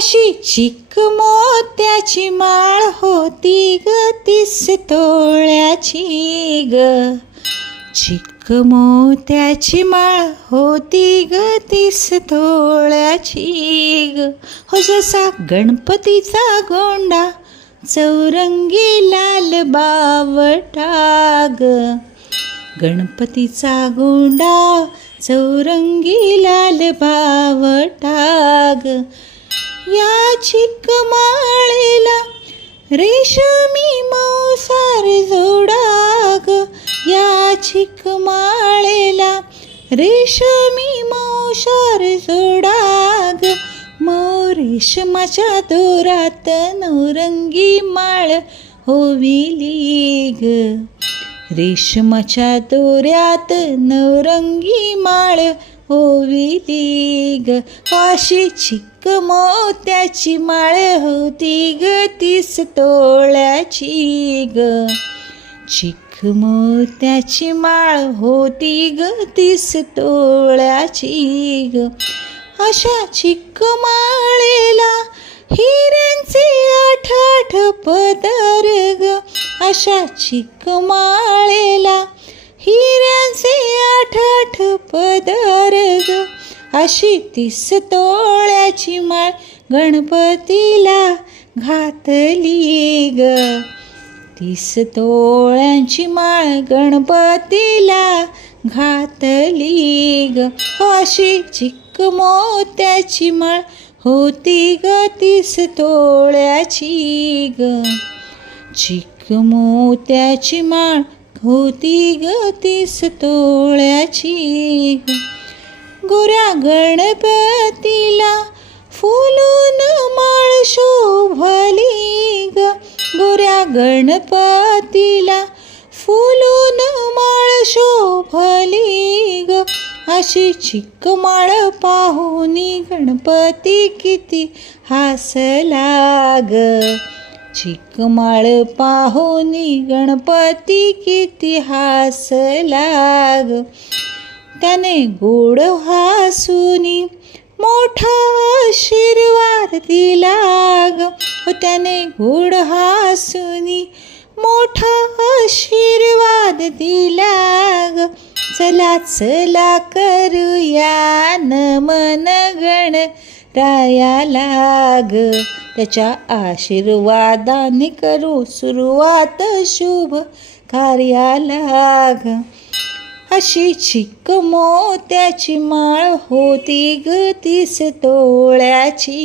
अशी चिक मोत्याची माळ होती ग 30 तोळ्याची ग. चिक मोत्याची माळ होती ग 30 तोळ्याची ग. हो जसा गणपतीचा गोंडा चौरंगी लाल बावटा ग. गणपतीचा गोंडा चौरंगी लाल बावटा ग. या चिक माळेला रेशमी मौसार जोडा ग. या चिक माळेला रेशमी मौसार जोडा ग. रेशमाच्या दोरात नवरंगी माळ होविली ग. रेशमाच्या दोऱ्यात नवरंगी माळ होविली ग. अशी चिक मोत्याची माळ होती ग 30 तोळ्याची ग. चिक मोत्याची माळ होती ग 30 तोळ्याची ग. अशा चिक माळेला हिऱ्यांचे 8 पदर ग. अशा चिक माळेला हिऱ्यांचे 8 पदर ग. अशी 30 तोळ्याची माळ गणपतीला घातली ग. 30 तोळ्यांची माळ गणपतीला घातली ग. अशी चिक मोत्याची माळ होती ग 30 तोळ्याची ग. चिक मोत्याची माळ होती ग 30 तोळ्याची ग. गोऱ्या गणपतीला फुलून माळ शोभली ग. गोऱ्या गणपतीला फुलून माळ शोभली ग. अशी चिक माळ पाहुनी गणपती किती हसला ग. चिक माळ पाहुनी गणपती किती हसला ग. त्याने गोड हसूनी मोठा आशीर्वाद दिला ग. त्याने गोड हसूनी मोठा आशीर्वाद दिला ग. चला चला करूया नमन गणरायाला ग. त्याच्या आशीर्वादाने करू सुरुवात शुभ कार्याला ग. अशी चिक मोत्याची माळ होती ग 30 तोळ्याची